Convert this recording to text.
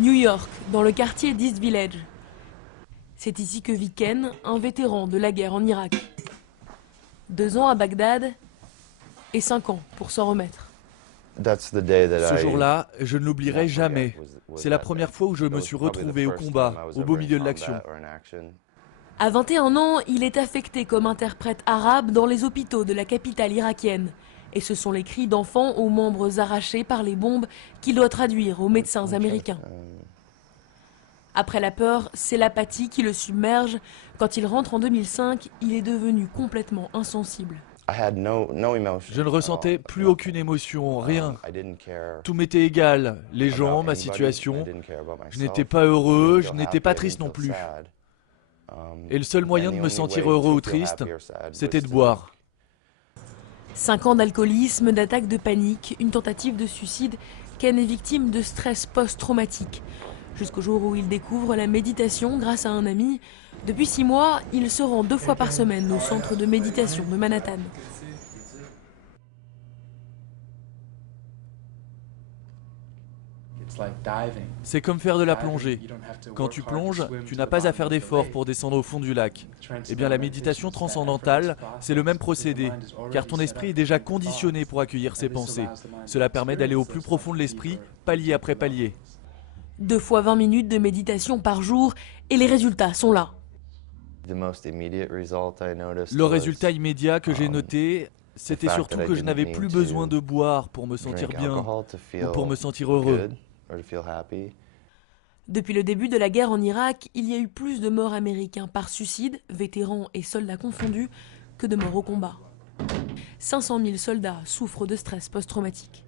New York, dans le quartier d'East Village. C'est ici que vit Ken, un vétéran de la guerre en Irak. 2 ans à Bagdad et 5 ans pour s'en remettre. Ce jour-là, je ne l'oublierai jamais. C'est la première fois où je me suis retrouvé au combat, au beau milieu de l'action. À 21 ans, il est affecté comme interprète arabe dans les hôpitaux de la capitale irakienne. Et ce sont les cris d'enfants aux membres arrachés par les bombes qu'il doit traduire aux médecins américains. Après la peur, c'est l'apathie qui le submerge. Quand il rentre en 2005, il est devenu complètement insensible. Je ne ressentais plus aucune émotion, rien. Tout m'était égal, les gens, ma situation. Je n'étais pas heureux, je n'étais pas triste non plus. Et le seul moyen de me sentir heureux ou triste, c'était de boire. 5 ans d'alcoolisme, d'attaques de panique, une tentative de suicide, Ken est victime de stress post-traumatique. Jusqu'au jour où il découvre la méditation grâce à un ami. Depuis 6 mois, il se rend 2 fois par semaine au centre de méditation de Manhattan. C'est comme faire de la plongée. Quand tu plonges, tu n'as pas à faire d'efforts pour descendre au fond du lac. Eh bien, la méditation transcendantale, c'est le même procédé, car ton esprit est déjà conditionné pour accueillir ses pensées. Cela permet d'aller au plus profond de l'esprit, palier après palier. 2 fois 20 minutes de méditation par jour et les résultats sont là. Le résultat immédiat que j'ai noté, c'était surtout que je n'avais plus besoin de boire pour me sentir bien ou pour me sentir heureux. Depuis le début de la guerre en Irak, il y a eu plus de morts américains par suicide, vétérans et soldats confondus, que de morts au combat. 500 000 soldats souffrent de stress post-traumatique.